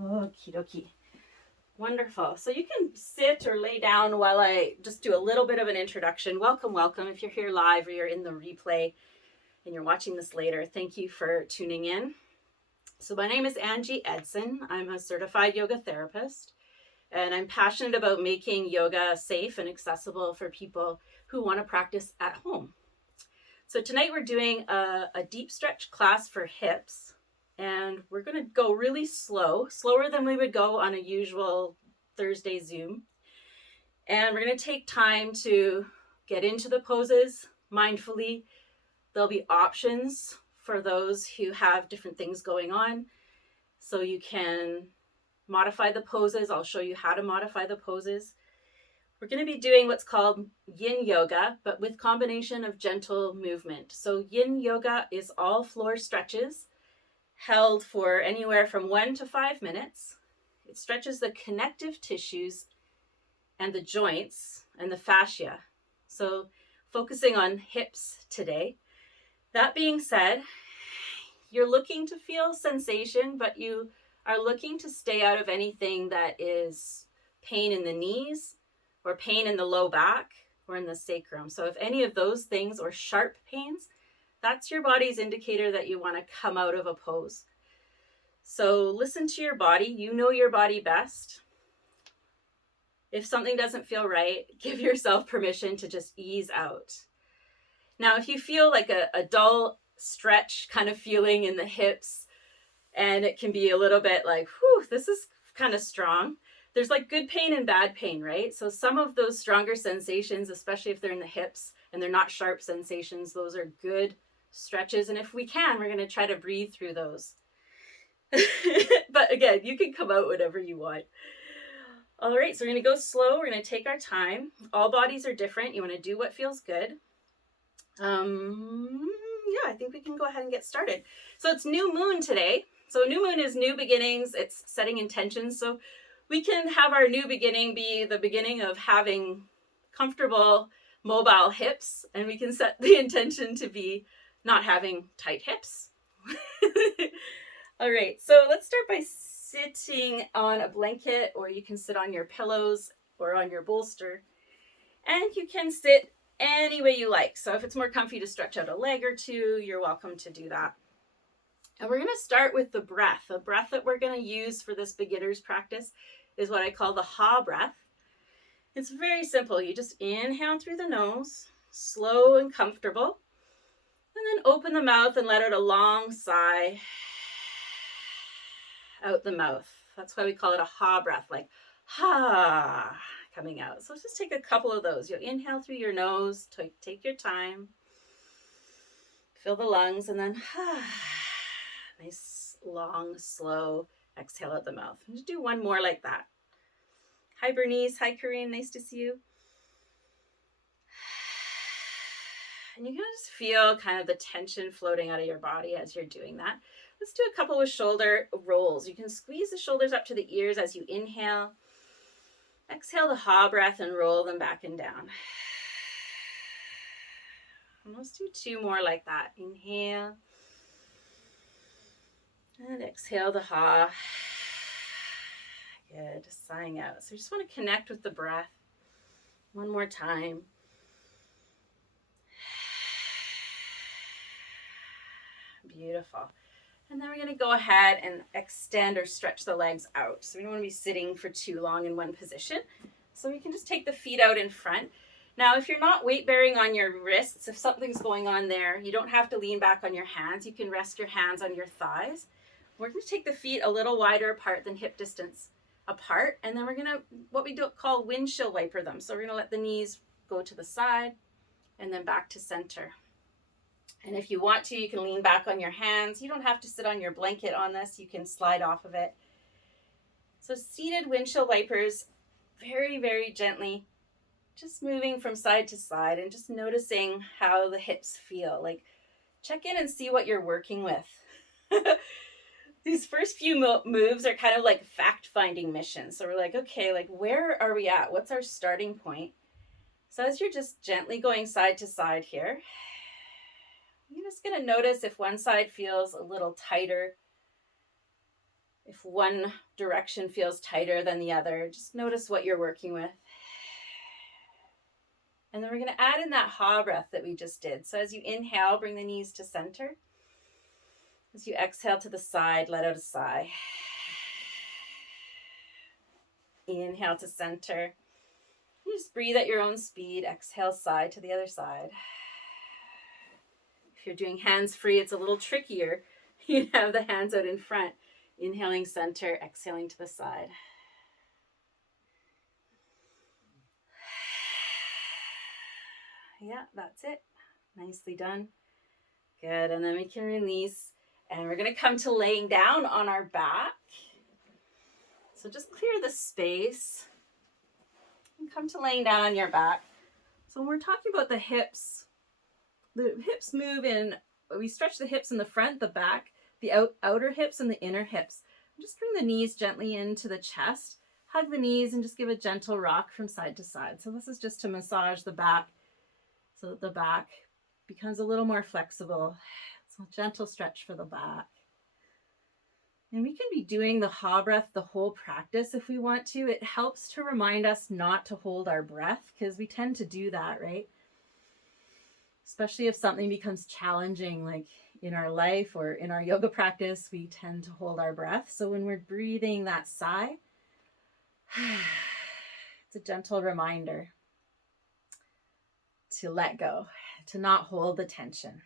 Okie dokie. Wonderful. So you can sit or lay down while I just do a little bit of an introduction. Welcome, welcome. If you're here live or you're in the replay and you're watching this later, thank you for tuning in. So my name is Angie Edson. I'm a certified yoga therapist, and I'm passionate about making yoga safe and accessible for people who want to practice at home. So tonight we're doing a deep stretch class for hips, and we're going to go really slow, slower than we would go on a usual Thursday Zoom. And we're going to take time to get into the poses mindfully. There'll be options for those who have different things going on, so you can modify the poses. I'll show you how to modify the poses. We're going to be doing what's called yin yoga, but with combination of gentle movement. So yin yoga is all floor stretches held for anywhere from 1 to 5 minutes. It stretches the connective tissues and the joints and the fascia. So focusing on hips today. That being said, you're looking to feel sensation, but you are looking to stay out of anything that is pain in the knees or pain in the low back or in the sacrum. So if any of those things or sharp pains, that's your body's indicator that you want to come out of a pose. So listen to your body. You know your body best. If something doesn't feel right, give yourself permission to just ease out. Now, if you feel like a dull stretch kind of feeling in the hips, and it can be a little bit like, whew, this is kind of strong. There's like good pain and bad pain, right? So some of those stronger sensations, especially if they're in the hips and they're not sharp sensations, those are good stretches. And if we can, we're going to try to breathe through those. But again, you can come out whatever you want. All right, so we're going to go slow. We're going to take our time. All bodies are different. You want to do what feels good. Yeah, I think we can go ahead and get started. So it's new moon today. So new moon is new beginnings. It's setting intentions. So we can have our new beginning be the beginning of having comfortable, mobile hips, and we can set the intention to be not having tight hips. All right, so let's start by sitting on a blanket, or you can sit on your pillows or on your bolster, and you can sit any way you like. So if it's more comfy to stretch out a leg or two, you're welcome to do that. And we're going to start with the breath. The breath that we're going to use for this beginner's practice is what I call the ha breath. It's very simple. You just inhale through the nose, slow and comfortable, and then open the mouth and let out a long sigh out the mouth. That's why we call it a ha breath, like ha coming out. So just take a couple of those. You'll inhale through your nose, take your time, fill the lungs, and then nice, long, slow exhale out the mouth. Just do one more like that. Hi, Bernice. Hi, Corinne. Nice to see you. And you can just feel kind of the tension floating out of your body as you're doing that. Let's do a couple with shoulder rolls. You can squeeze the shoulders up to the ears as you inhale. Exhale the ha breath and roll them back and down. And let's do two more like that. Inhale. And exhale the ha. Good. Sighing out. So you just want to connect with the breath. One more time. Beautiful. And then we're going to go ahead and extend or stretch the legs out. So we don't want to be sitting for too long in one position. So we can just take the feet out in front. Now, if you're not weight bearing on your wrists, if something's going on there, you don't have to lean back on your hands. You can rest your hands on your thighs. We're going to take the feet a little wider apart than hip distance apart. And then we're going to, what we call windshield wiper them. So we're going to let the knees go to the side and then back to center. And if you want to, you can lean back on your hands. You don't have to sit on your blanket on this. You can slide off of it. So seated windshield wipers, very, very gently, just moving from side to side and just noticing how the hips feel. Like, check in and see what you're working with. These first few moves are kind of like fact-finding missions. So we're like, okay, like where are we at? What's our starting point? So as you're just gently going side to side here, you're just going to notice if one side feels a little tighter, if one direction feels tighter than the other. Just notice what you're working with. And then we're going to add in that ha breath that we just did. So as you inhale, bring the knees to center. As you exhale to the side, let out a sigh. Inhale to center. You just breathe at your own speed. Exhale, side to the other side. If you're doing hands-free, it's a little trickier. You have the hands out in front. Inhaling center, exhaling to the side. Yeah, that's it. Nicely done. Good, and then we can release. And we're going to come to laying down on our back. So just clear the space. And come to laying down on your back. So when we're talking about the hips move in, we stretch the hips in the front, the back, the outer hips and the inner hips. Just bring the knees gently into the chest. Hug the knees and just give a gentle rock from side to side. So this is just to massage the back so that the back becomes a little more flexible. So gentle stretch for the back. And we can be doing the ha breath the whole practice if we want to. It helps to remind us not to hold our breath because we tend to do that, right? Especially if something becomes challenging, like in our life or in our yoga practice, we tend to hold our breath. So when we're breathing that sigh, it's a gentle reminder to let go, to not hold the tension,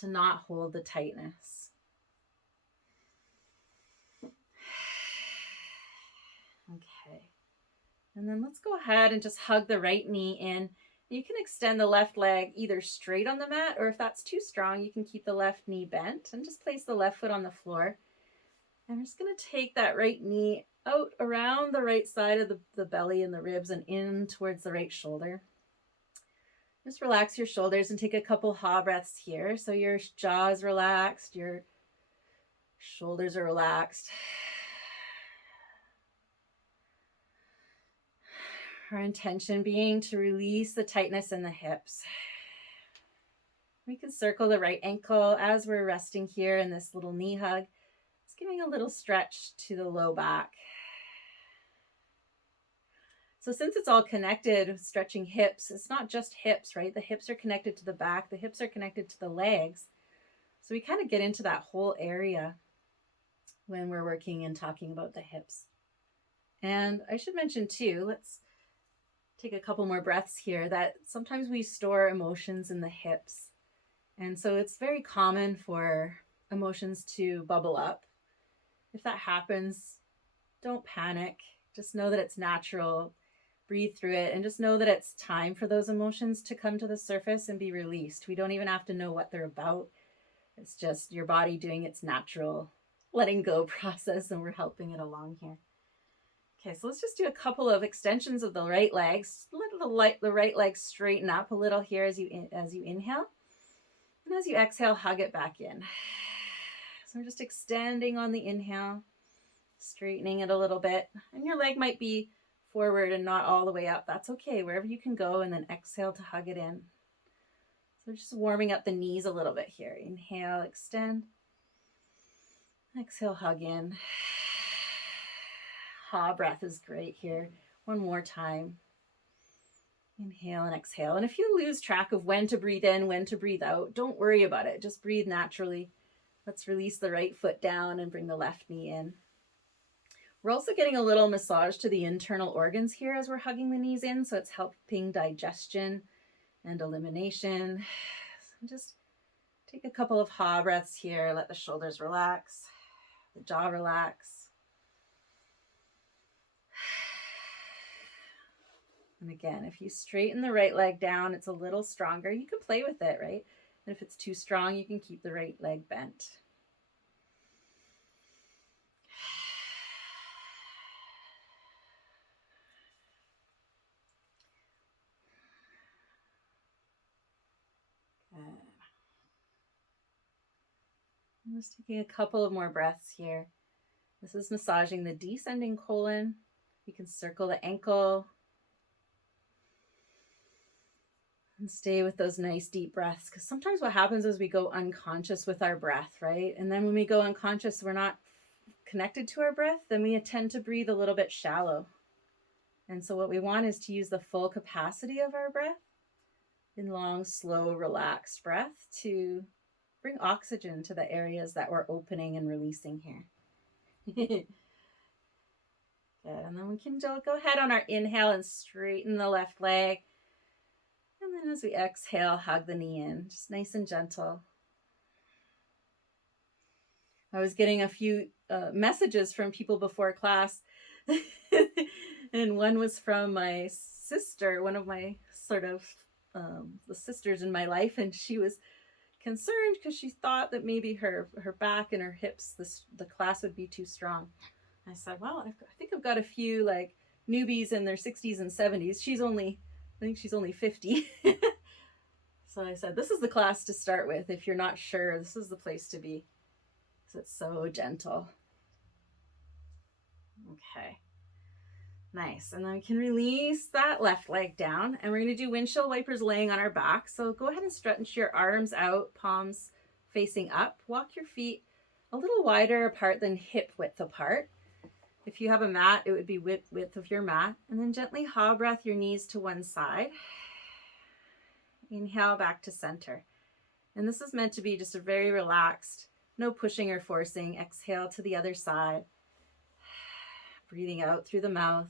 to not hold the tightness. Okay. And then let's go ahead and just hug the right knee in. You can extend the left leg either straight on the mat, or if that's too strong, you can keep the left knee bent and just place the left foot on the floor. And we're just going to take that right knee out around the right side of the belly and the ribs and in towards the right shoulder. Just relax your shoulders and take a couple ha breaths here. So your jaw is relaxed, your shoulders are relaxed. Our intention being to release the tightness in the hips. We can circle the right ankle as we're resting here in this little knee hug. Just giving a little stretch to the low back. So since it's all connected, stretching hips, it's not just hips, right? The hips are connected to the back. The hips are connected to the legs. So we kind of get into that whole area when we're working and talking about the hips. And I should mention too, let's take a couple more breaths here, that sometimes we store emotions in the hips. And so it's very common for emotions to bubble up. If that happens, don't panic. Just know that it's natural. Breathe through it and just know that it's time for those emotions to come to the surface and be released. We don't even have to know what they're about. It's just your body doing its natural letting go process, and we're helping it along here. Okay, so let's just do a couple of extensions of the right legs. Let the right leg straighten up a little here as you inhale. And as you exhale, hug it back in. So we're just extending on the inhale, straightening it a little bit. And your leg might be forward and not all the way up. That's okay, wherever you can go, and then exhale to hug it in. So just warming up the knees a little bit here. Inhale, extend. Exhale, hug in. Ha breath is great here. One more time. Inhale and exhale. And if you lose track of when to breathe in, when to breathe out, don't worry about it. Just breathe naturally. Let's release the right foot down and bring the left knee in. We're also getting a little massage to the internal organs here as we're hugging the knees in. So it's helping digestion and elimination. So just take a couple of ha breaths here. Let the shoulders relax, the jaw relax. And again, if you straighten the right leg down, it's a little stronger. You can play with it, right? And if it's too strong, you can keep the right leg bent. Good. I'm just taking a couple of more breaths here. This is massaging the descending colon. You can circle the ankle. And stay with those nice deep breaths, because sometimes what happens is we go unconscious with our breath, right? And then when we go unconscious, we're not connected to our breath, then we tend to breathe a little bit shallow. And so what we want is to use the full capacity of our breath in long, slow, relaxed breath to bring oxygen to the areas that we're opening and releasing here. Good. And then we can go ahead on our inhale and straighten the left leg. And then as we exhale, hug the knee in, just nice and gentle. I was getting a few messages from people before class. And one was from my sister, one of my sort of the sisters in my life. And she was concerned because she thought that maybe her back and her hips, the class would be too strong. I said, well, I think I've got a few like newbies in their 60s and 70s. I think she's only 50. So I said, this is the class to start with. If you're not sure, this is the place to be. So it's so gentle. Okay. Nice. And then we can release that left leg down. And we're going to do windshield wipers laying on our back. So go ahead and stretch your arms out, palms facing up. Walk your feet a little wider apart than hip width apart. If you have a mat, it would be width of your mat. And then gently ha breath your knees to one side. Inhale back to center. And this is meant to be just a very relaxed, no pushing or forcing. Exhale to the other side. Breathing out through the mouth.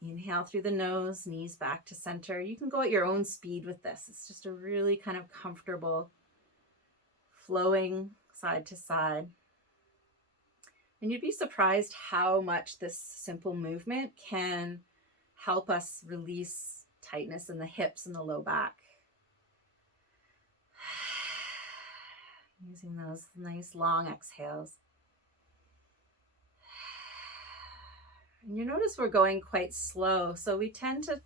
Inhale through the nose, knees back to center. You can go at your own speed with this. It's just a really kind of comfortable, flowing side to side. And you'd be surprised how much this simple movement can help us release tightness in the hips and the low back. Using those nice long exhales. And you notice we're going quite slow. So we tend to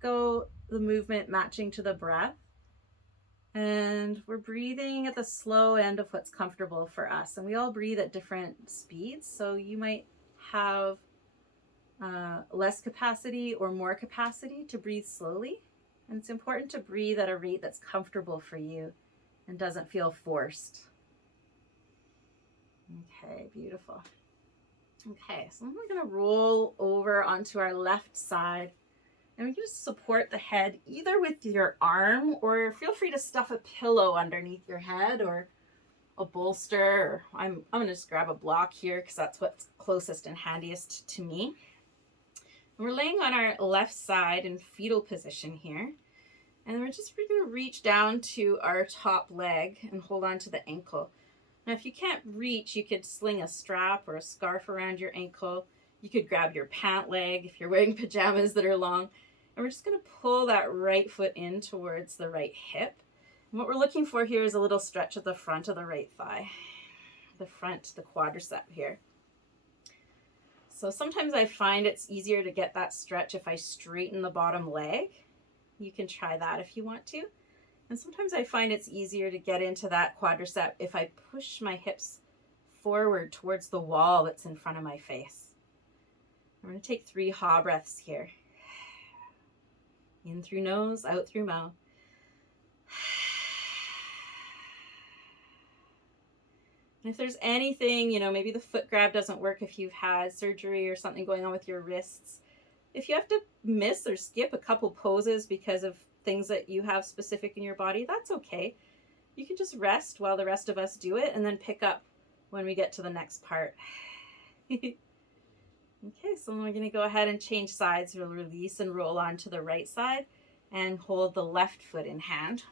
go the movement matching to the breath. And we're breathing at the slow end of what's comfortable for us. And we all breathe at different speeds. So you might have less capacity or more capacity to breathe slowly. And it's important to breathe at a rate that's comfortable for you and doesn't feel forced. Okay, beautiful. Okay, so we're going to roll over onto our left side. And we can just support the head either with your arm, or feel free to stuff a pillow underneath your head or a bolster. Or I'm going to just grab a block here because that's what's closest and handiest to me. And we're laying on our left side in fetal position here. And we're going to reach down to our top leg and hold on to the ankle. Now, if you can't reach, you could sling a strap or a scarf around your ankle. You could grab your pant leg if you're wearing pajamas that are long. And we're just going to pull that right foot in towards the right hip. And what we're looking for here is a little stretch at the front of the right thigh. The quadricep here. So sometimes I find it's easier to get that stretch if I straighten the bottom leg. You can try that if you want to. And sometimes I find it's easier to get into that quadricep if I push my hips forward towards the wall that's in front of my face. I'm going to take 3 ha breaths here. In through nose, out through mouth. And if there's anything, maybe the foot grab doesn't work if you've had surgery or something going on with your wrists. If you have to miss or skip a couple poses because of things that you have specific in your body, that's okay. You can just rest while the rest of us do it and then pick up when we get to the next part. Okay, so we're going to go ahead and change sides. We'll release and roll on to the right side and hold the left foot in hand.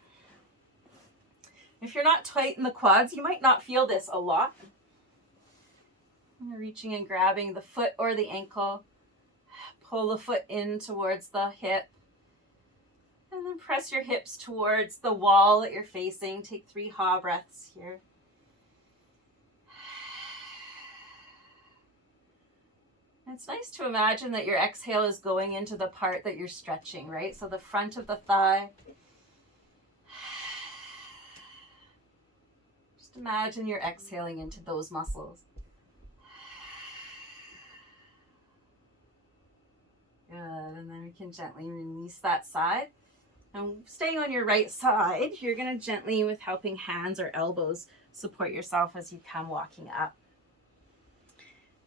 If you're not tight in the quads, you might not feel this a lot. You're reaching and grabbing the foot or the ankle. Pull the foot in towards the hip. And then press your hips towards the wall that you're facing. Take 3 ha breaths here. It's nice to imagine that your exhale is going into the part that you're stretching, right? So the front of the thigh. Just imagine you're exhaling into those muscles. Good, and then we can gently release that side. And staying on your right side, you're going to gently, with helping hands or elbows, support yourself as you come walking up.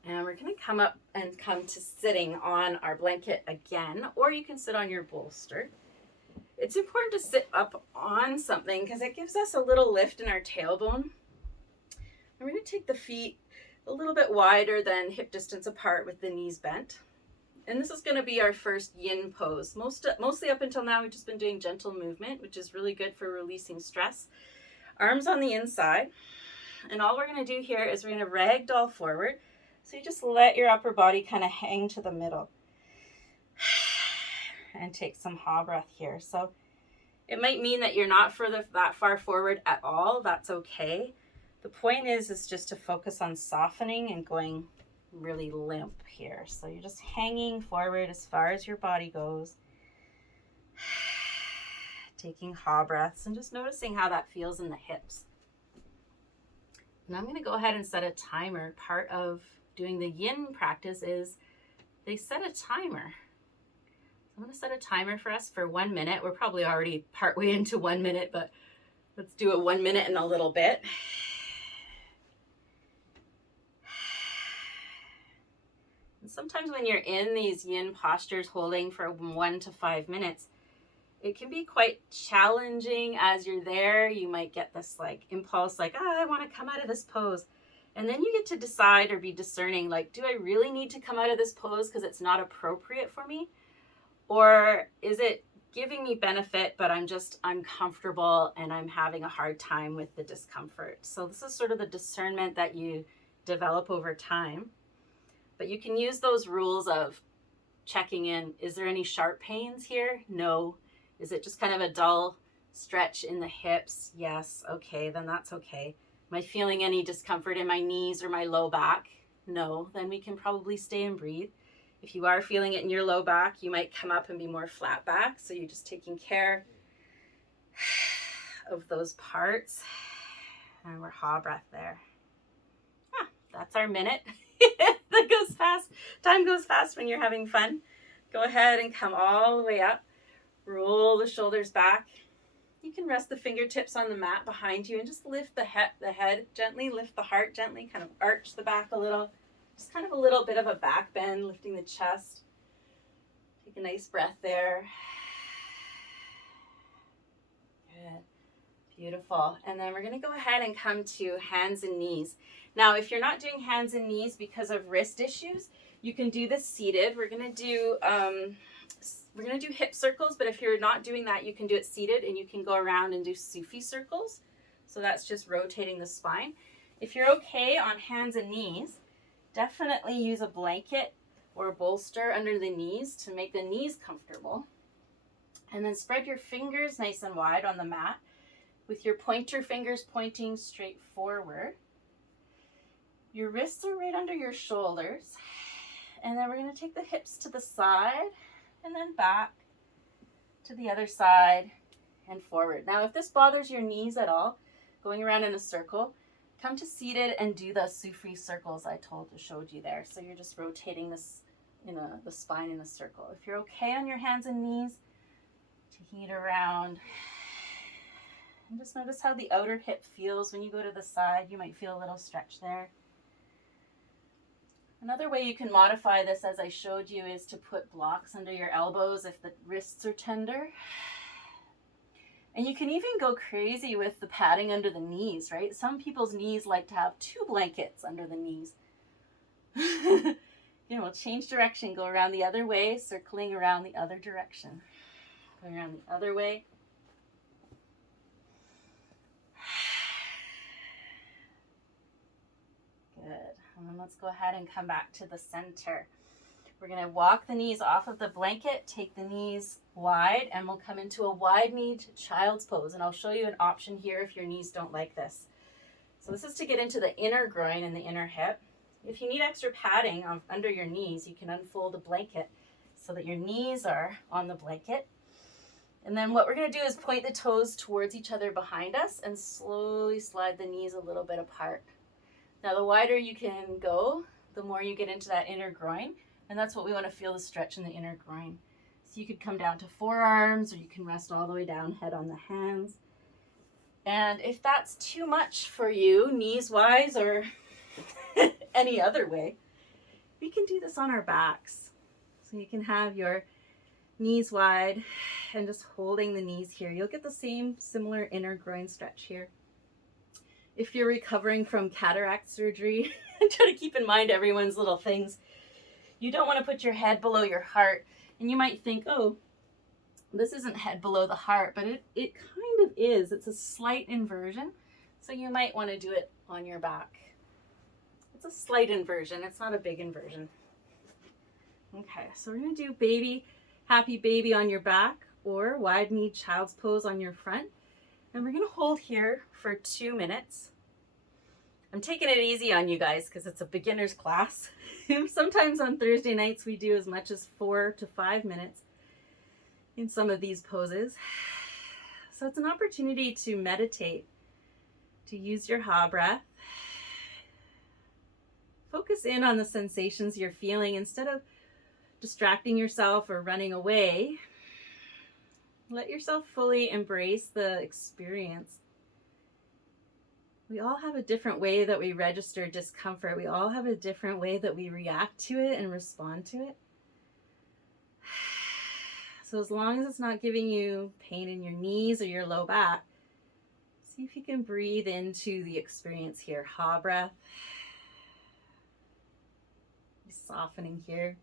And we're going to come up and come to sitting on our blanket again, or you can sit on your bolster. It's important to sit up on something because it gives us a little lift in our tailbone. I'm going to take the feet a little bit wider than hip distance apart with the knees bent. And this is going to be our first yin pose. Mostly up until now, we've just been doing gentle movement, which is really good for releasing stress. Arms on the inside. And all we're going to do here is we're going to ragdoll forward. So you just let your upper body kind of hang to the middle. And take some ha breath here. So it might mean that you're not that far forward at all. That's okay. The point is just to focus on softening and going really limp here. So you're just hanging forward as far as your body goes. Taking ha breaths and just noticing how that feels in the hips. And I'm going to go ahead and set a timer. Part of doing the yin practice is they set a timer. I'm going to set a timer for us for 1 minute. We're probably already partway into 1 minute, but let's do it 1 minute and a little bit. And sometimes when you're in these yin postures holding for 1 to 5 minutes, it can be quite challenging. As you're there, you might get this like impulse like, I want to come out of this pose. And then you get to decide or be discerning, like, do I really need to come out of this pose because it's not appropriate for me? Or is it giving me benefit, but I'm just uncomfortable and I'm having a hard time with the discomfort? So this is sort of the discernment that you develop over time. But you can use those rules of checking in. Is there any sharp pains here? No. Is it just kind of a dull stretch in the hips? Yes. Okay, then that's okay. Am I feeling any discomfort in my knees or my low back? No. Then we can probably stay and breathe. If you are feeling it in your low back, you might come up and be more flat back. So you're just taking care of those parts. And we're ha breath there. That's our minute. That goes fast. Time goes fast when you're having fun. Go ahead and come all the way up. Roll the shoulders back. You can rest the fingertips on the mat behind you and just lift the head gently, lift the heart gently, kind of arch the back a little. Just kind of a little bit of a back bend, lifting the chest. Take a nice breath there. Good. Beautiful. And then we're going to go ahead and come to hands and knees. Now, if you're not doing hands and knees because of wrist issues, you can do this seated. We're going to do hip circles, but if you're not doing that, you can do it seated and you can go around and do Sufi circles. So that's just rotating the spine. If you're okay on hands and knees, definitely use a blanket or a bolster under the knees to make the knees comfortable. And then spread your fingers nice and wide on the mat with your pointer fingers pointing straight forward. Your wrists are right under your shoulders. And then we're going to take the hips to the side and then back to the other side and forward. Now, if this bothers your knees at all, going around in a circle, come to seated and do the Sufi circles I showed you there. So you're just rotating this the spine in a circle. If you're okay on your hands and knees, taking it around. And just notice how the outer hip feels when you go to the side. You might feel a little stretch there. Another way you can modify this, as I showed you, is to put blocks under your elbows if the wrists are tender. And you can even go crazy with the padding under the knees, right? Some people's knees like to have 2 blankets under the knees. Change direction, go around the other way, circling around the other direction. Going around the other way. Good. And then let's go ahead and come back to the center. We're going to walk the knees off of the blanket, take the knees wide, and we'll come into a wide-kneed child's pose. And I'll show you an option here if your knees don't like this. So this is to get into the inner groin and the inner hip. If you need extra padding under your knees, you can unfold a blanket so that your knees are on the blanket. And then what we're going to do is point the toes towards each other behind us and slowly slide the knees a little bit apart. Now, the wider you can go, the more you get into that inner groin. And that's what we want to feel, the stretch in the inner groin. So you could come down to forearms, or you can rest all the way down, head on the hands. And if that's too much for you, knees-wise or any other way, we can do this on our backs. So you can have your knees wide and just holding the knees here. You'll get the same similar inner groin stretch here. If you're recovering from cataract surgery, try to keep in mind everyone's little things. You don't want to put your head below your heart. And you might think, oh, this isn't head below the heart, but it kind of is. It's a slight inversion. So you might want to do it on your back. It's a slight inversion. It's not a big inversion. Okay, so we're going to do baby, happy baby on your back or wide knee child's pose on your front. And we're going to hold here for 2 minutes. I'm taking it easy on you guys because it's a beginner's class. Sometimes on Thursday nights we do as much as 4 to 5 minutes in some of these poses. So it's an opportunity to meditate, to use your ha breath. Focus in on the sensations you're feeling instead of distracting yourself or running away. Let yourself fully embrace the experience. We all have a different way that we register discomfort. We all have a different way that we react to it and respond to it. So as long as it's not giving you pain in your knees or your low back, see if you can breathe into the experience here. Ha breath. Softening here.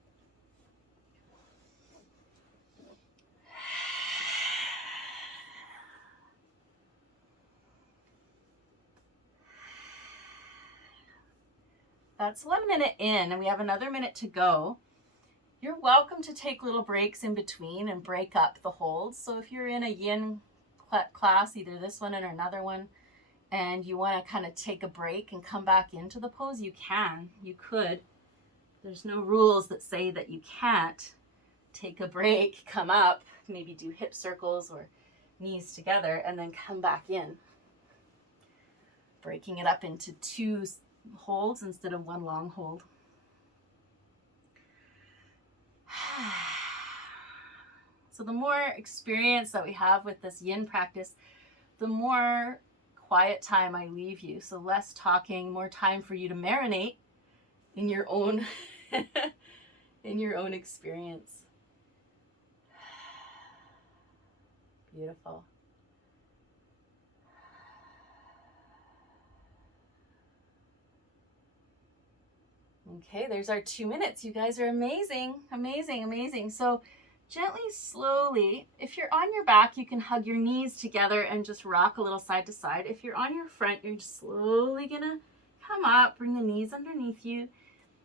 That's 1 minute in, and we have another minute to go. You're welcome to take little breaks in between and break up the holds. So if you're in a yin class, either this one or another one, and you want to kind of take a break and come back into the pose, you can. You could. There's no rules that say that you can't. Take a break, come up, maybe do hip circles or knees together, and then come back in. Breaking it up into 2 holds instead of 1 long hold. So the more experience that we have with this yin practice, the more quiet time I leave you. So less talking, more time for you to marinate in your own in your own experience. Beautiful. Okay, there's our 2 minutes. You guys are amazing, amazing, amazing. So gently, slowly, if you're on your back, you can hug your knees together and just rock a little side to side. If you're on your front, you're just slowly gonna come up, bring the knees underneath you.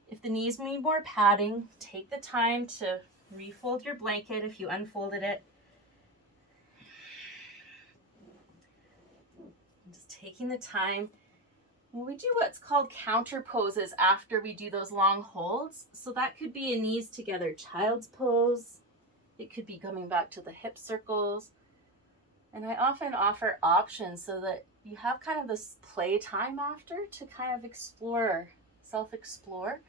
If the knees need more padding, take the time to refold your blanket if you unfolded it. Just taking the time. We do what's called counter poses after we do those long holds. So that could be a knees together child's pose. It could be coming back to the hip circles. And I often offer options so that you have kind of this play time after to kind of explore, self-explore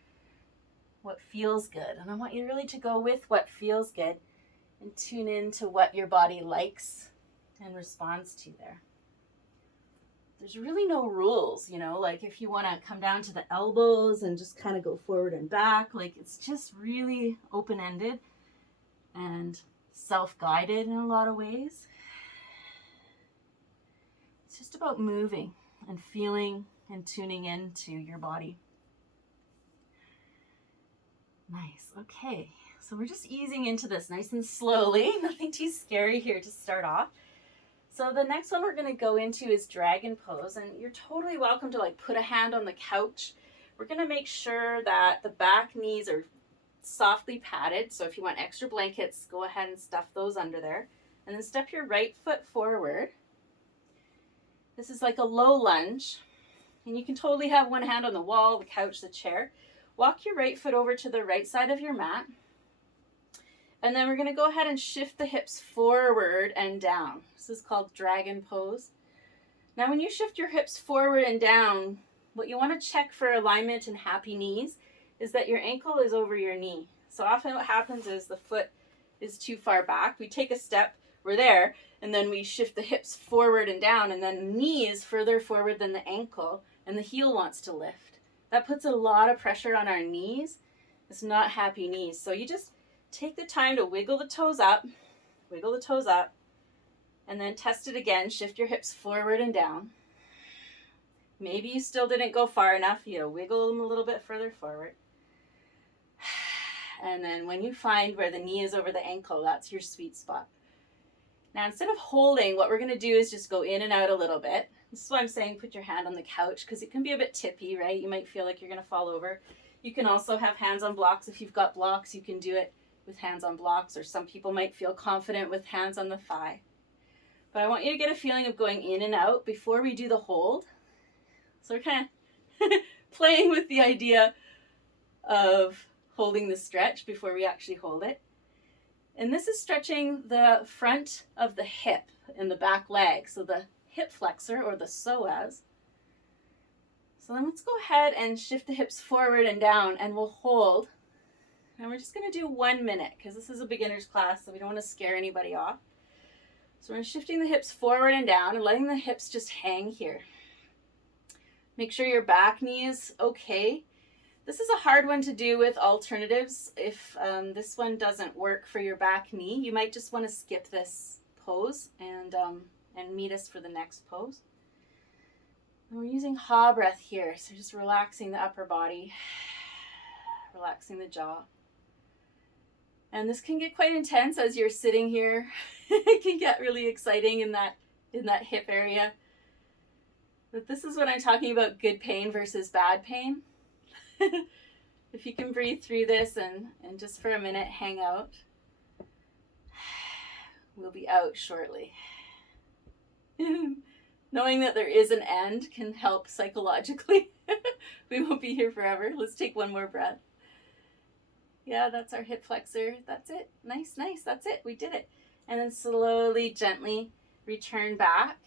what feels good. And I want you really to go with what feels good and tune into what your body likes and responds to there. There's really no rules, you know, like if you want to come down to the elbows and just kind of go forward and back, like it's just really open-ended and self-guided in a lot of ways. It's just about moving and feeling and tuning into your body. Nice. Okay. So we're just easing into this nice and slowly. Nothing too scary here to start off. So the next one we're going to go into is dragon pose, and you're totally welcome to like put a hand on the couch. We're going to make sure that the back knees are softly padded. So if you want extra blankets, go ahead and stuff those under there. And then step your right foot forward. This is like a low lunge. And you can totally have one hand on the wall, the couch, the chair. Walk your right foot over to the right side of your mat. And then we're going to go ahead and shift the hips forward and down. This is called dragon pose. Now when you shift your hips forward and down, what you want to check for alignment and happy knees is that your ankle is over your knee. So often what happens is the foot is too far back. We take a step, we're there, and then we shift the hips forward and down, and then knee is further forward than the ankle, and the heel wants to lift. That puts a lot of pressure on our knees, It's not happy knees. So you just take the time to wiggle the toes up, and then test it again. Shift your hips forward and down. Maybe you still didn't go far enough. You wiggle them a little bit further forward. And then when you find where the knee is over the ankle, that's your sweet spot. Now, instead of holding, what we're going to do is just go in and out a little bit. This is why I'm saying put your hand on the couch, because it can be a bit tippy, right? You might feel like you're going to fall over. You can also have hands on blocks. If you've got blocks, you can do it with hands on blocks, or some people might feel confident with hands on the thigh. But I want you to get a feeling of going in and out before we do the hold. So we're kind of playing with the idea of holding the stretch before we actually hold it. And this is stretching the front of the hip and the back leg, so the hip flexor or the psoas. So then let's go ahead and shift the hips forward and down, and we'll hold. And we're just going to do 1 minute because this is a beginner's class, so we don't want to scare anybody off. So we're shifting the hips forward and down and letting the hips just hang here. Make sure your back knee is okay. This is a hard one to do with alternatives. If this one doesn't work for your back knee, you might just want to skip this pose and meet us for the next pose. And we're using ha breath here, so just relaxing the upper body, relaxing the jaw. And this can get quite intense as you're sitting here. It can get really exciting in that hip area. But this is what I'm talking about, good pain versus bad pain. If you can breathe through this and just for a minute hang out, we'll be out shortly. Knowing that there is an end can help psychologically. We won't be here forever. Let's take one more breath. Yeah, that's our hip flexor. That's it. Nice, nice. That's it. We did it. And then slowly, gently return back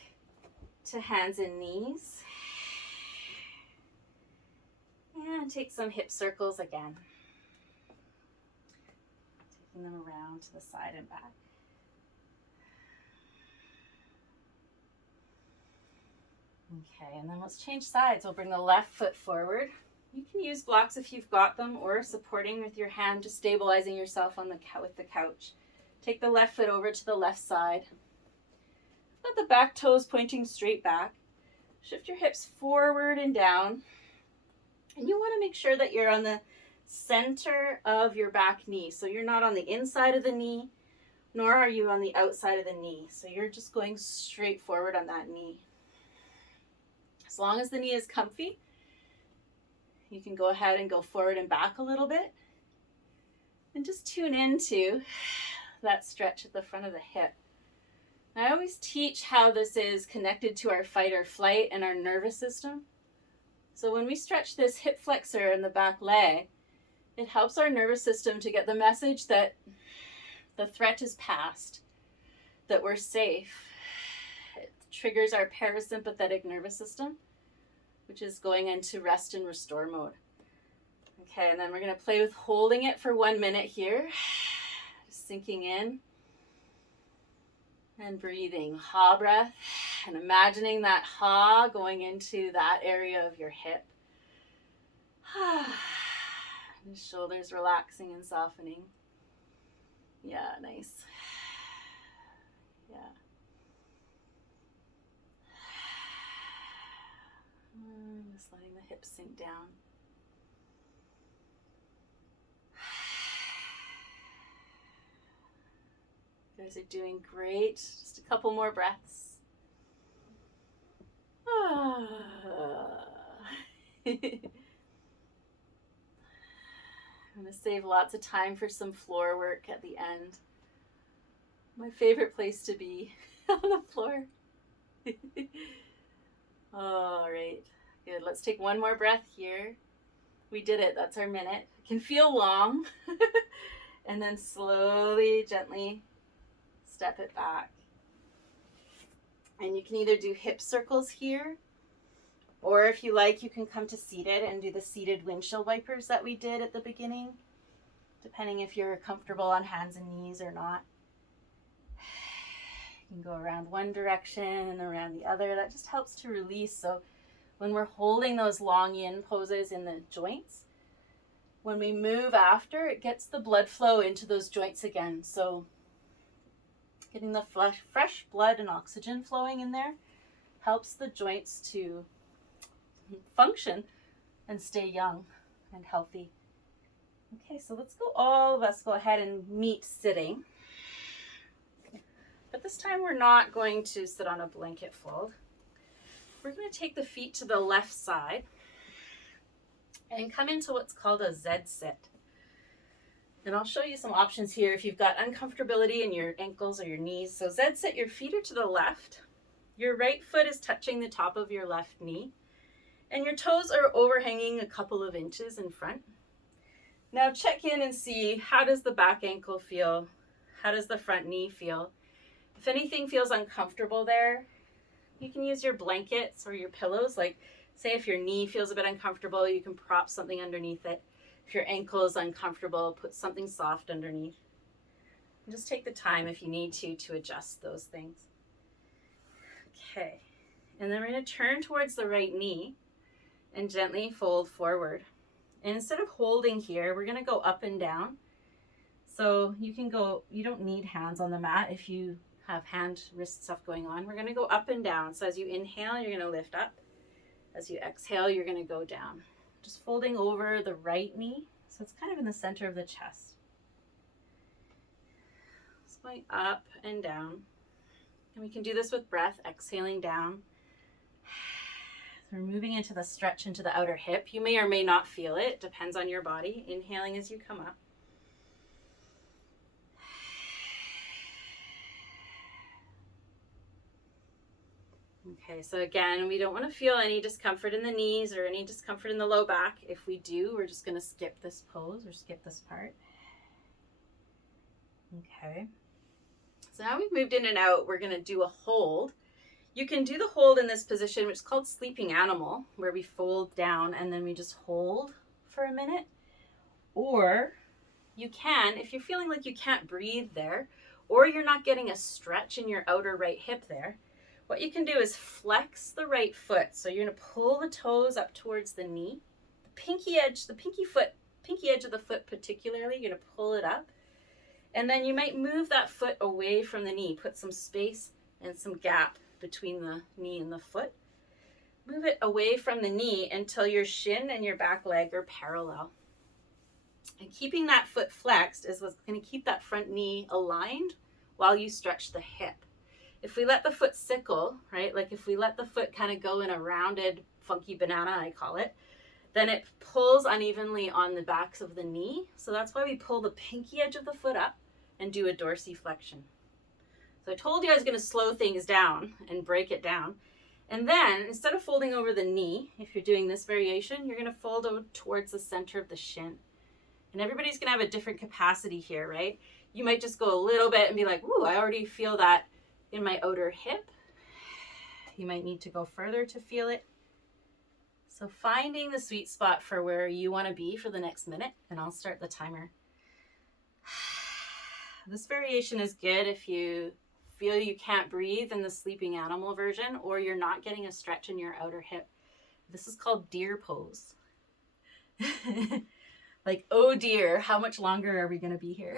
to hands and knees. And take some hip circles again. Taking them around to the side and back. Okay, and then let's change sides. We'll bring the left foot forward. You can use blocks if you've got them, or supporting with your hand, just stabilizing yourself on with the couch. Take the left foot over to the left side. Let the back toes pointing straight back. Shift your hips forward and down. And you want to make sure that you're on the center of your back knee. So you're not on the inside of the knee, nor are you on the outside of the knee. So you're just going straight forward on that knee. As long as the knee is comfy, you can go ahead and go forward and back a little bit. And just tune into that stretch at the front of the hip. I always teach how this is connected to our fight or flight and our nervous system. So when we stretch this hip flexor in the back leg, it helps our nervous system to get the message that the threat is past, that we're safe. It triggers our parasympathetic nervous system, which is going into rest and restore mode. Okay, and then we're going to play with holding it for 1 minute here. Just sinking in and breathing. Ha breath. And imagining that ha going into that area of your hip. And the shoulders relaxing and softening. Yeah, nice. Yeah. Just letting the hips sink down. You guys are doing great. Just a couple more breaths. I'm going to save lots of time for some floor work at the end. My favorite place to be, on the floor. All right, good. Let's take one more breath here. We did it. That's our minute. It can feel long. And then slowly, gently step it back. And you can either do hip circles here, or if you like, you can come to seated and do the seated windshield wipers that we did at the beginning, depending if you're comfortable on hands and knees or not. You can go around one direction and around the other. That just helps to release. So when we're holding those long yin poses in the joints, When we move after, it gets the blood flow into those joints again. So getting the fresh blood and oxygen flowing in there helps the joints to function and stay young and healthy. Okay, so let's go, all of us go ahead and meet sitting. But this time we're not going to sit on a blanket fold. We're going to take the feet to the left side and come into what's called a Z sit. And I'll show you some options here if you've got uncomfortability in your ankles or your knees. So Z sit, your feet are to the left. Your right foot is touching the top of your left knee. And your toes are overhanging a couple of inches in front. Now check in and see, how does the back ankle feel? How does the front knee feel? If anything feels uncomfortable there, you can use your blankets or your pillows. Like, say if your knee feels a bit uncomfortable, you can prop something underneath it. If your ankle is uncomfortable, put something soft underneath. And just take the time if you need to adjust those things. Okay, and then we're going to turn towards the right knee and gently fold forward. And instead of holding here, we're going to go up and down. So you can go, you don't need hands on the mat if you have hand, wrist stuff going on. We're going to go up and down. So as you inhale, you're going to lift up. As you exhale, you're going to go down. Just folding over the right knee. So it's kind of in the center of the chest. Just going up and down. And we can do this with breath, exhaling down. So we're moving into the stretch into the outer hip. You may or may not feel it, depends on your body. Inhaling as you come up. Okay, so again, we don't want to feel any discomfort in the knees or any discomfort in the low back. If we do, we're just going to skip this pose or skip this part. Okay. So now we've moved in and out, we're going to do a hold. You can do the hold in this position, which is called sleeping animal, where we fold down and then we just hold for a minute. Or you can, if you're feeling like you can't breathe there, or you're not getting a stretch in your outer right hip there, what you can do is flex the right foot. So you're going to pull the toes up towards the knee. The pinky edge of the foot particularly, you're going to pull it up. And then you might move that foot away from the knee. Put some space and some gap between the knee and the foot. Move it away from the knee until your shin and your back leg are parallel. And keeping that foot flexed is what's going to keep that front knee aligned while you stretch the hip. If we let the foot sickle, right, like if we let the foot kind of go in a rounded, funky banana, I call it, then it pulls unevenly on the backs of the knee. So that's why we pull the pinky edge of the foot up and do a dorsiflexion. So I told you I was going to slow things down and break it down. And then instead of folding over the knee, if you're doing this variation, you're going to fold over towards the center of the shin. And everybody's going to have a different capacity here, right? You might just go a little bit and be like, ooh, I already feel that in my outer hip. You might need to go further to feel it. So finding the sweet spot for where you want to be for the next minute, and I'll start the timer. This variation is good if you feel you can't breathe in the sleeping animal version, or you're not getting a stretch in your outer hip. This is called deer pose. Like, oh dear, how much longer are we going to be here?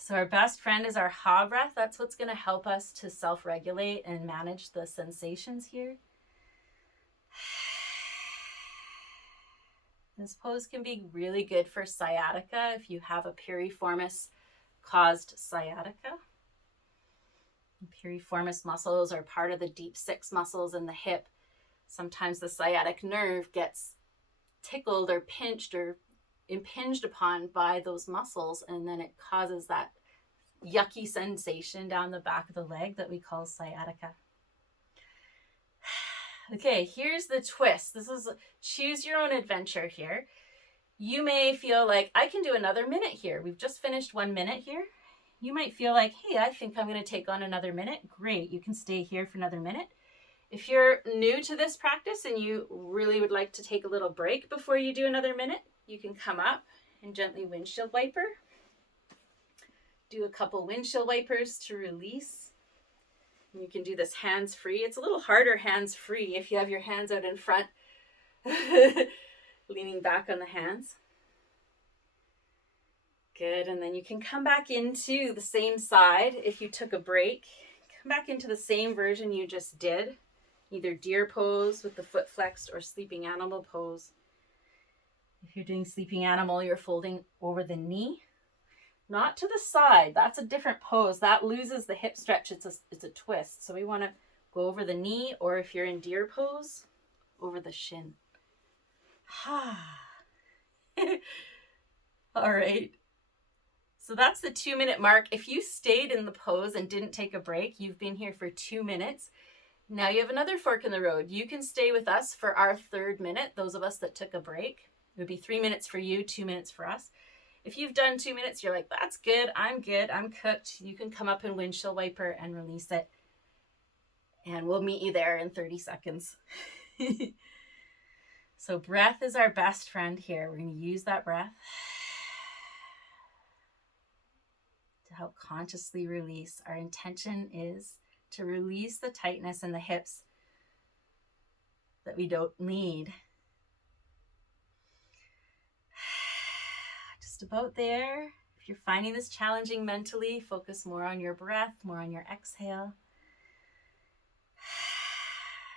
So our best friend is our ha breath. That's what's going to help us to self-regulate and manage the sensations here. This pose can be really good for sciatica if you have a piriformis caused sciatica. Piriformis muscles are part of the deep six muscles in the hip. Sometimes the sciatic nerve gets tickled or pinched or impinged upon by those muscles, and then it causes that yucky sensation down the back of the leg that we call sciatica. Okay, here's the twist. This is choose your own adventure here. You may feel like, I can do another minute here. We've just finished 1 minute here. You might feel like, hey, I think I'm going to take on another minute. Great, you can stay here for another minute. If you're new to this practice and you really would like to take a little break before you do another minute, you can come up and gently windshield wiper. Do a couple windshield wipers to release. And you can do this hands-free. It's a little harder hands-free if you have your hands out in front. Leaning back on the hands. Good, and then you can come back into the same side if you took a break. Come back into the same version you just did. Either deer pose with the foot flexed or sleeping animal pose. If you're doing sleeping animal, you're folding over the knee. Not to the side. That's a different pose. That loses the hip stretch. It's a twist. So we want to go over the knee, or if you're in deer pose, over the shin. All right. So that's the 2-minute mark. If you stayed in the pose and didn't take a break, you've been here for 2 minutes. Now you have another fork in the road. You can stay with us for our 3rd minute. Those of us that took a break. It would be 3 minutes for you, 2 minutes for us. If you've done 2 minutes, you're like, that's good, I'm cooked. You can come up and windshield wiper and release it. And we'll meet you there in 30 seconds. So breath is our best friend here. We're going to use that breath to help consciously release. Our intention is to release the tightness in the hips that we don't need. Just about there. If you're finding this challenging mentally, focus more on your breath, more on your exhale.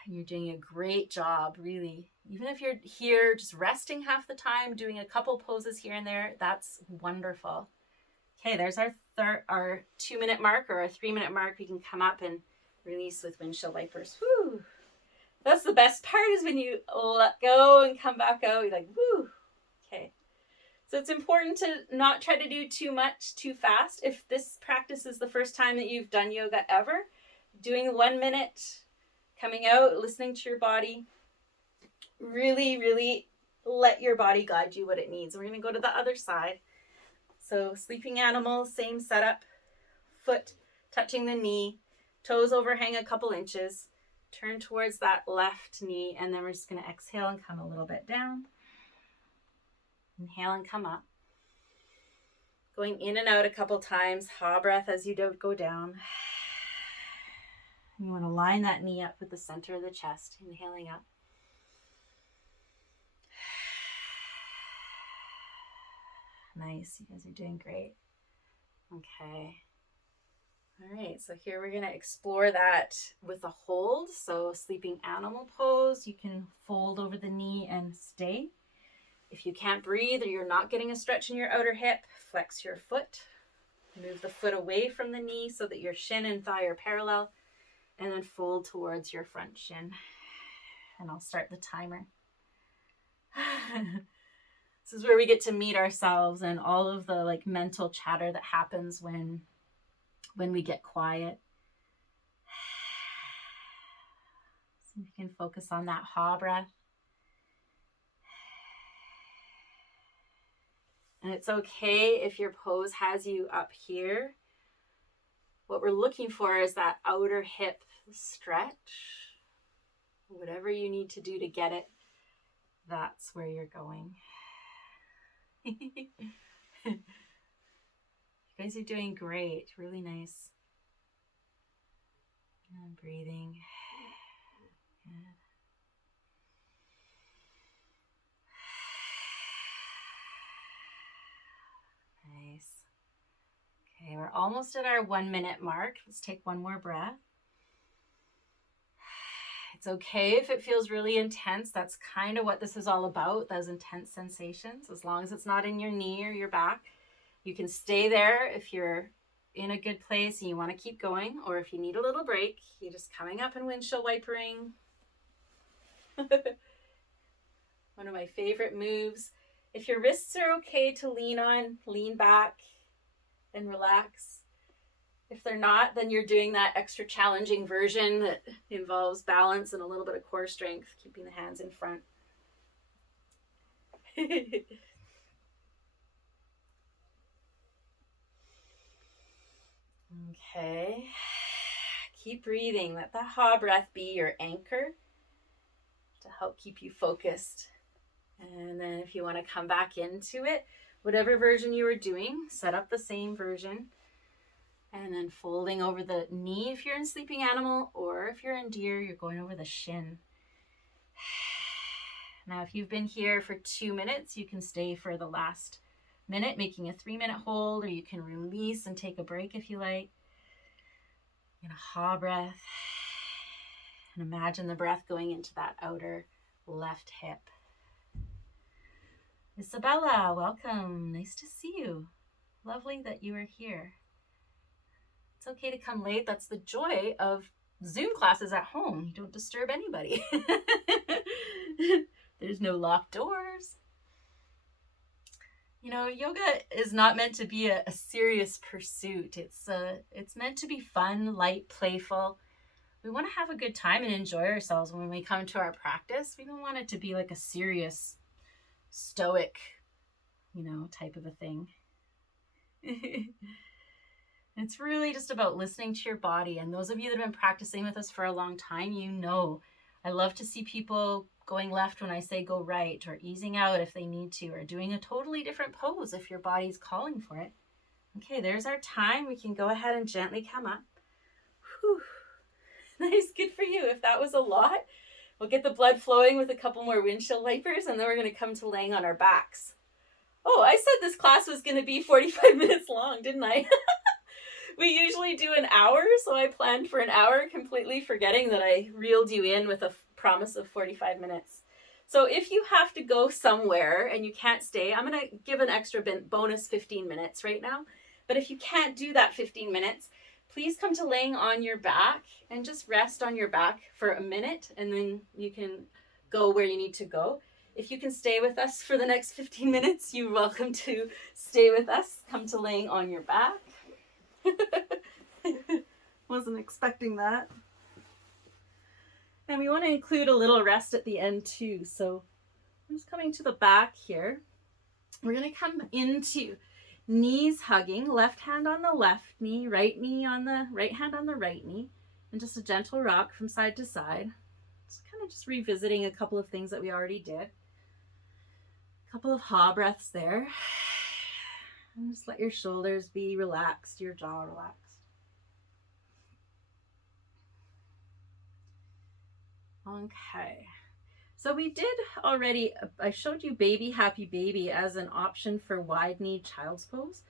You're doing a great job, really. Even if you're here just resting half the time, doing a couple poses here and there, that's wonderful. Okay, there's our 2-minute mark or our 3-minute mark. We can come up and release with windshield wipers. Woo! That's the best part, is when you let go and come back out. You're like, woo! Okay. So it's important to not try to do too much too fast. If this practice is the first time that you've done yoga ever, doing 1 minute, coming out, listening to your body, really, really let your body guide you what it needs. We're going to go to the other side. So sleeping animal, same setup, foot touching the knee, toes overhang a couple inches, turn towards that left knee, and then we're just going to exhale and come a little bit down. Inhale and come up. Going in and out a couple times, ha breath as you don't go down. You want to line that knee up with the center of the chest, inhaling up. Nice, you guys are doing great. Okay. All right, so here we're going to explore that with a hold. So sleeping animal pose, you can fold over the knee and stay. If you can't breathe or you're not getting a stretch in your outer hip, flex your foot. Move the foot away from the knee so that your shin and thigh are parallel, and then fold towards your front shin. And I'll start the timer. This is where we get to meet ourselves and all of the mental chatter that happens when we get quiet. So you can focus on that ha breath. And it's okay if your pose has you up here. What we're looking for is that outer hip stretch. Whatever you need to do to get it, that's where you're going. You guys are doing great. Really nice. And breathing. Good. Nice. Okay, we're almost at our 1 minute mark. Let's take one more breath. It's okay if it feels really intense. That's kind of what this is all about, those intense sensations. As long as it's not in your knee or your back, you can stay there if you're in a good place and you want to keep going, or if you need a little break, you're just coming up and windshield wipering. One of my favorite moves. If your wrists are okay to lean on, lean back and relax. If they're not, then you're doing that extra challenging version that involves balance and a little bit of core strength, keeping the hands in front. Okay. Keep breathing. Let that ha breath be your anchor to help keep you focused. And then if you want to come back into it, whatever version you were doing, set up the same version. And then folding over the knee if you're in sleeping animal, or if you're in deer, you're going over the shin. Now, if you've been here for 2 minutes, you can stay for the last minute, making a 3-minute hold, or you can release and take a break if you like. And a ha breath. And imagine the breath going into that outer left hip. Isabella, welcome. Nice to see you. Lovely that you are here. It's okay to come late. That's the joy of Zoom classes at home. You don't disturb anybody. There's no locked doors. You know, yoga is not meant to be a serious pursuit. It's meant to be fun, light, playful. We want to have a good time and enjoy ourselves when we come to our practice. We don't want it to be like a serious, stoic, type of a thing. It's really just about listening to your body. And those of you that have been practicing with us for a long time, I love to see people going left when I say go right, or easing out if they need to, or doing a totally different pose if your body's calling for it. Okay, there's our time. We can go ahead and gently come up. Whew. Nice, good for you. If that was a lot, we'll get the blood flowing with a couple more windshield wipers, and then we're going to come to laying on our backs. Oh, I said this class was going to be 45 minutes long, didn't I? We usually do an hour, so I planned for an hour, completely forgetting that I reeled you in with a promise of 45 minutes. So if you have to go somewhere and you can't stay, I'm going to give an extra bonus 15 minutes right now. But if you can't do that 15 minutes, please come to laying on your back and just rest on your back for a minute, and then you can go where you need to go. If you can stay with us for the next 15 minutes, you're welcome to stay with us. Come to laying on your back. Wasn't expecting that. And we want to include a little rest at the end too. So I'm just coming to the back here. We're going to come into knees hugging, left hand on the left knee, right knee on the right hand on the right knee, and just a gentle rock from side to side. Just revisiting a couple of things that we already did. A couple of ha breaths there. And just let your shoulders be relaxed, your jaw relaxed. Okay. So we did already, I showed you baby happy baby as an option for wide knee child's pose.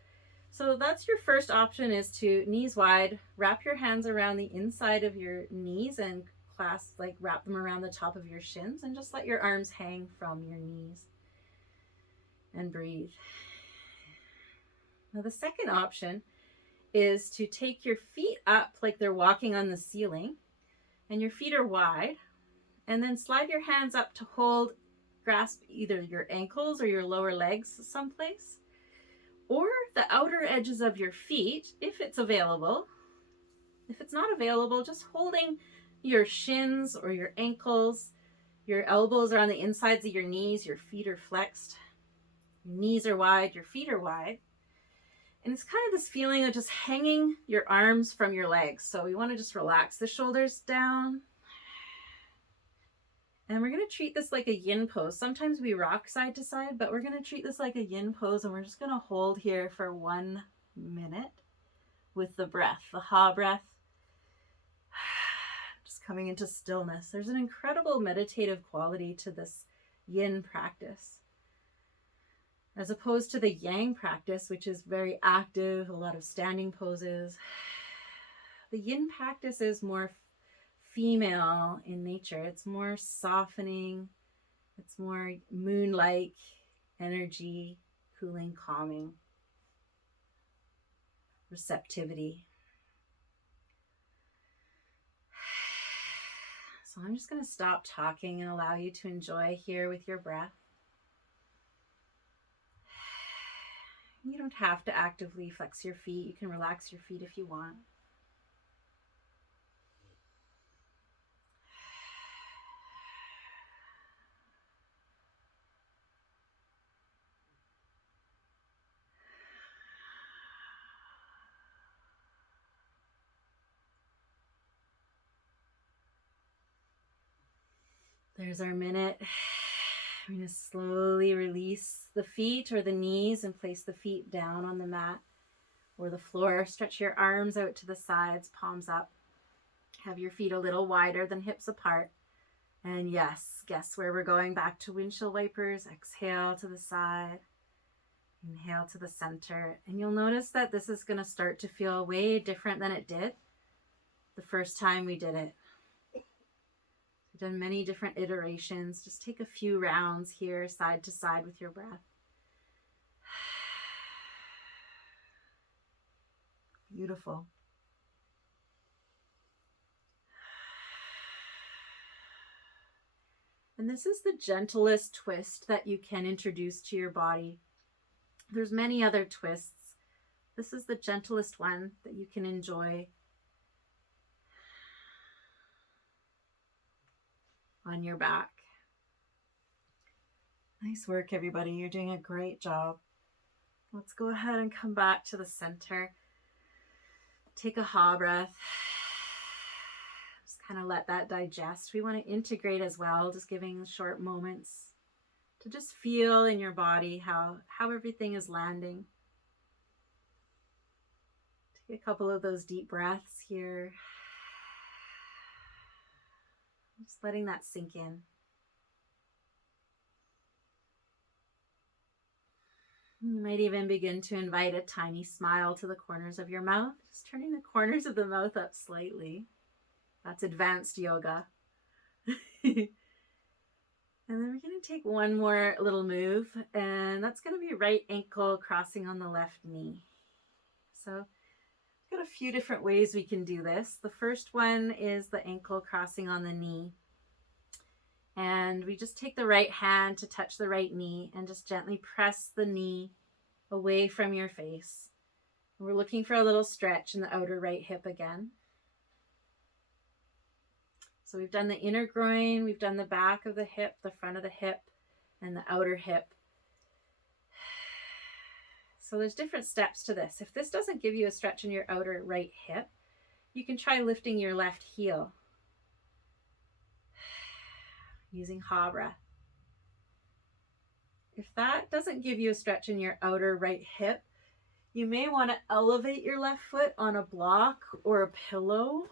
So that's your first option, is to knees wide, wrap your hands around the inside of your knees and wrap them around the top of your shins, and just let your arms hang from your knees and breathe. Now the second option is to take your feet up like they're walking on the ceiling, and your feet are wide, and then slide your hands up to grasp either your ankles or your lower legs someplace, or the outer edges of your feet if it's available. If it's not available, just holding your shins or your ankles. Your elbows are on the insides of your knees, your feet are flexed, your knees are wide, your feet are wide. And it's kind of this feeling of just hanging your arms from your legs. So we want to just relax the shoulders down. And we're going to treat this like a yin pose. Sometimes we rock side to side, but we're going to treat this like a yin pose, and we're just going to hold here for 1 minute with the breath, the ha breath. Just coming into stillness. There's an incredible meditative quality to this yin practice, as opposed to the yang practice, which is very active, a lot of standing poses. The yin practice is more female in nature. It's more softening. It's more moon-like energy, cooling, calming, receptivity. So I'm just going to stop talking and allow you to enjoy here with your breath. You don't have to actively flex your feet. You can relax your feet if you want. There's our minute. I'm going to slowly release the feet or the knees and place the feet down on the mat or the floor. Stretch your arms out to the sides, palms up. Have your feet a little wider than hips apart. And yes, guess where we're going? Back to windshield wipers. Exhale to the side. Inhale to the center. And you'll notice that this is going to start to feel way different than it did the first time we did it. We've done many different iterations. Just take a few rounds here, side to side with your breath. Beautiful. And this is the gentlest twist that you can introduce to your body. There's many other twists. This is the gentlest one that you can enjoy on your back. Nice work, everybody. You're doing a great job. Let's go ahead and come back to the center. Take a ha breath. Just kind of let that digest. We want to integrate as well, just giving short moments to just feel in your body how everything is landing. Take a couple of those deep breaths here. Just letting that sink in. You might even begin to invite a tiny smile to the corners of your mouth, just turning the corners of the mouth up slightly. That's advanced yoga. And then we're going to take one more little move, and that's going to be right ankle crossing on the left knee. So we've got a few different ways we can do this. The first one is the ankle crossing on the knee. And we just take the right hand to touch the right knee and just gently press the knee away from your face. We're looking for a little stretch in the outer right hip again. So we've done the inner groin, we've done the back of the hip, the front of the hip, and the outer hip. So there's different steps to this. If this doesn't give you a stretch in your outer right hip, you can try lifting your left heel using ha breath. If that doesn't give you a stretch in your outer right hip, you may want to elevate your left foot on a block or a pillow.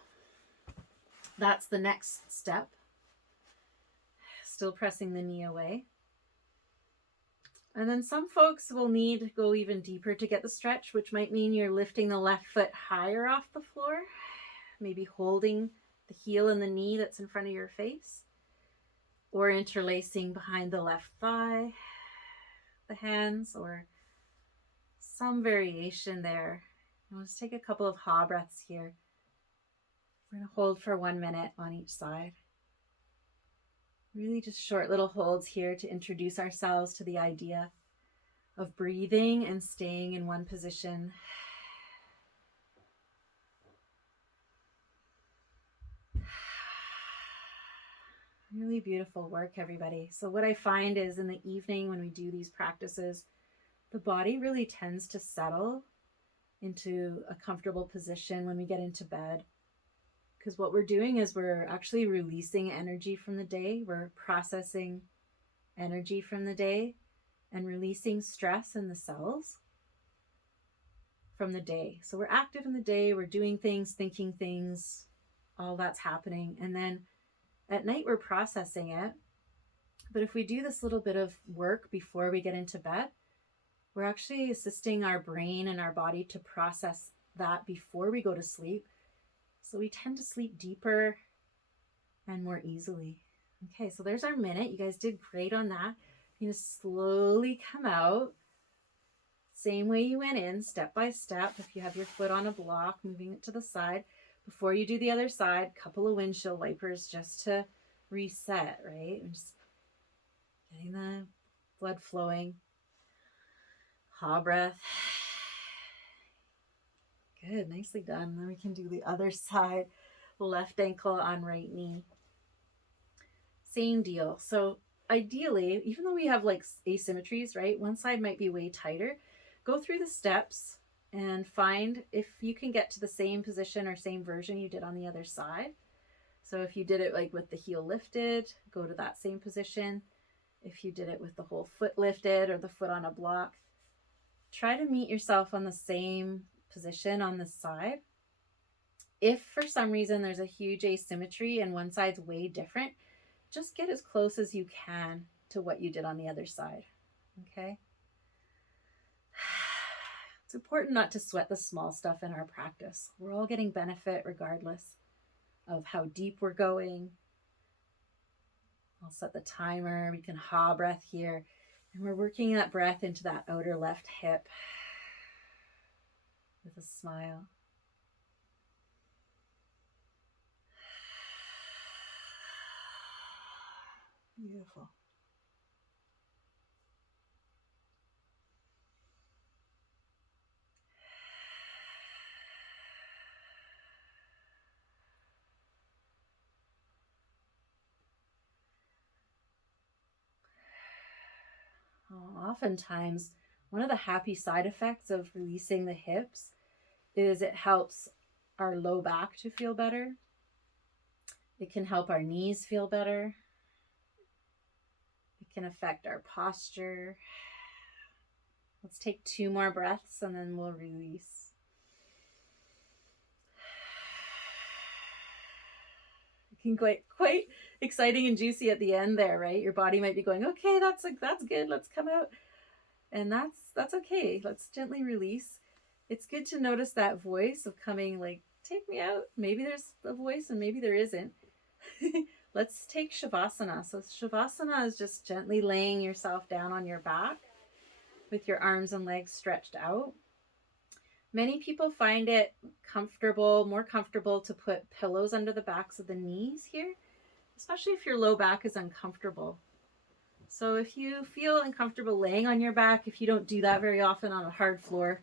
That's the next step. Still pressing the knee away. And then some folks will need to go even deeper to get the stretch, which might mean you're lifting the left foot higher off the floor, maybe holding the heel and the knee that's in front of your face, or interlacing behind the left thigh, the hands, or some variation there. And let's take a couple of ha breaths here. We're going to hold for 1 minute on each side. Really just short little holds here to introduce ourselves to the idea of breathing and staying in one position. Really beautiful work, everybody. So what I find is in the evening when we do these practices, the body really tends to settle into a comfortable position when we get into bed. Because what we're doing is we're actually releasing energy from the day. We're processing energy from the day and releasing stress in the cells from the day. So we're active in the day, we're doing things, thinking things, all that's happening. And then at night we're processing it. But if we do this little bit of work before we get into bed, we're actually assisting our brain and our body to process that before we go to sleep. So we tend to sleep deeper and more easily. Okay, so there's our minute. You guys did great on that. You're going to slowly come out. Same way you went in, step by step. If you have your foot on a block, moving it to the side. Before you do the other side, couple of windshield wipers just to reset, right? And just getting the blood flowing. Ha breath. Good, nicely done. Then we can do the other side, left ankle on right knee. Same deal. So ideally, even though we have like asymmetries, right? One side might be way tighter. Go through the steps and find if you can get to the same position or same version you did on the other side. So if you did it like with the heel lifted, go to that same position. If you did it with the whole foot lifted or the foot on a block, try to meet yourself on the same position on this side. If for some reason there's a huge asymmetry and one side's way different, just get as close as you can to what you did on the other side. Okay? It's important not to sweat the small stuff in our practice. We're all getting benefit regardless of how deep we're going. I'll set the timer. We can ha breath here. And we're working that breath into that outer left hip with a smile. Beautiful. Oftentimes, one of the happy side effects of releasing the hips is it helps our low back to feel better. It can help our knees feel better. It can affect our posture. Let's take 2 more breaths and then we'll release. It can get quite exciting and juicy at the end there, right? Your body might be going, okay, that's good. Let's come out. And that's okay. Let's gently release. It's good to notice that voice of coming like, take me out. Maybe there's a voice and maybe there isn't. Let's take Shavasana. So Shavasana is just gently laying yourself down on your back with your arms and legs stretched out. Many people find it more comfortable to put pillows under the backs of the knees here, especially if your low back is uncomfortable. So if you feel uncomfortable laying on your back, if you don't do that very often on a hard floor,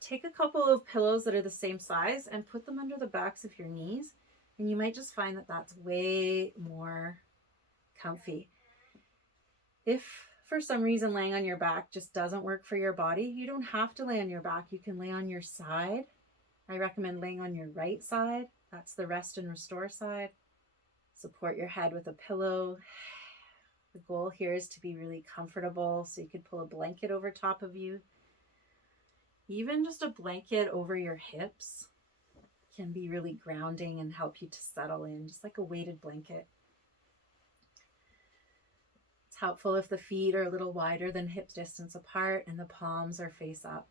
take a couple of pillows that are the same size and put them under the backs of your knees. And you might just find that that's way more comfy. If for some reason laying on your back just doesn't work for your body, you don't have to lay on your back. You can lay on your side. I recommend laying on your right side. That's the rest and restore side. Support your head with a pillow. The goal here is to be really comfortable, so you could pull a blanket over top of you. Even just a blanket over your hips can be really grounding and help you to settle in, just like a weighted blanket. It's helpful if the feet are a little wider than hip distance apart and the palms are face up.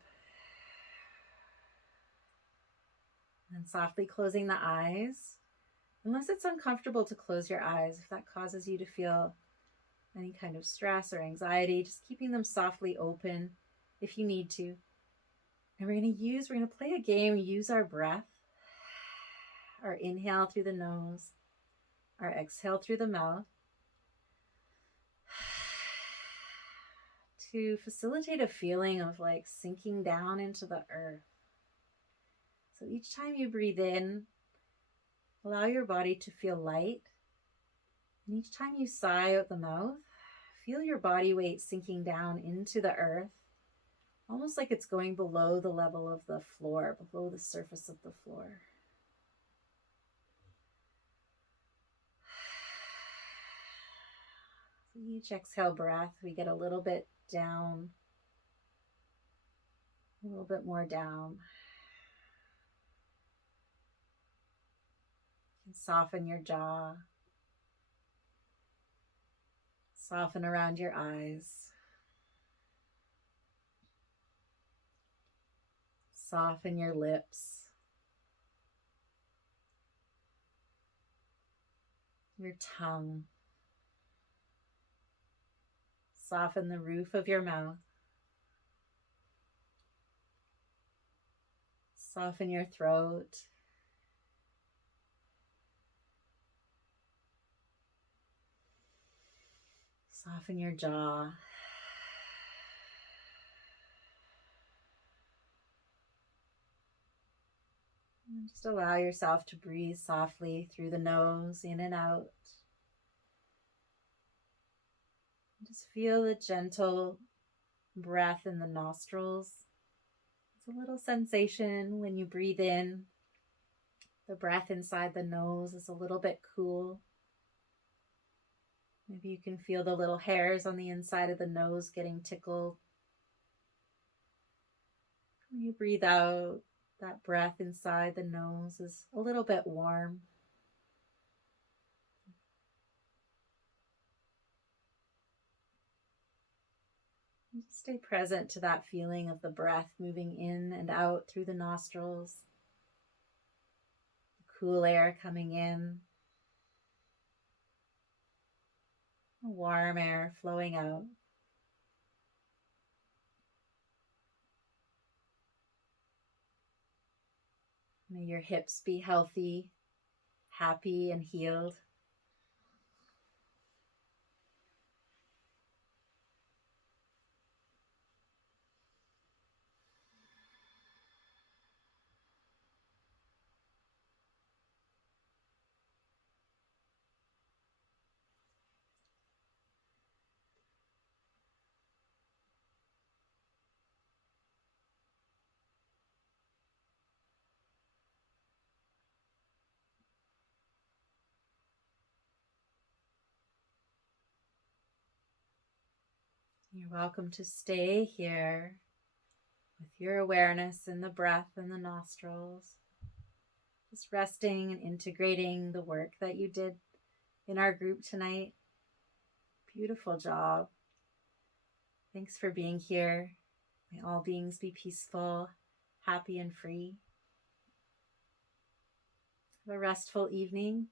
And softly closing the eyes, unless it's uncomfortable to close your eyes, if that causes you to feel any kind of stress or anxiety, just keeping them softly open if you need to. And we're going to play a game, use our breath, our inhale through the nose, our exhale through the mouth, to facilitate a feeling of like sinking down into the earth. So each time you breathe in, allow your body to feel light. And each time you sigh out the mouth, feel your body weight sinking down into the earth, almost like it's going below the level of the floor, below the surface of the floor. Each exhale breath, we get a little bit down, a little bit more down. You can soften your jaw, soften around your eyes, soften your lips, your tongue. Soften the roof of your mouth. Soften your throat. Soften your jaw. And just allow yourself to breathe softly through the nose, in and out. Just feel the gentle breath in the nostrils. It's a little sensation when you breathe in. The breath inside the nose is a little bit cool. Maybe you can feel the little hairs on the inside of the nose getting tickled. When you breathe out, that breath inside the nose is a little bit warm. Just stay present to that feeling of the breath moving in and out through the nostrils, the cool air coming in, the warm air flowing out. May your hips be healthy, happy, and healed. You're welcome to stay here with your awareness in the breath and the nostrils. Just resting and integrating the work that you did in our group tonight. Beautiful job. Thanks for being here. May all beings be peaceful, happy, and free. Have a restful evening.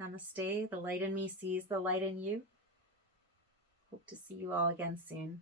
Namaste. The light in me sees the light in you. Hope to see you all again soon.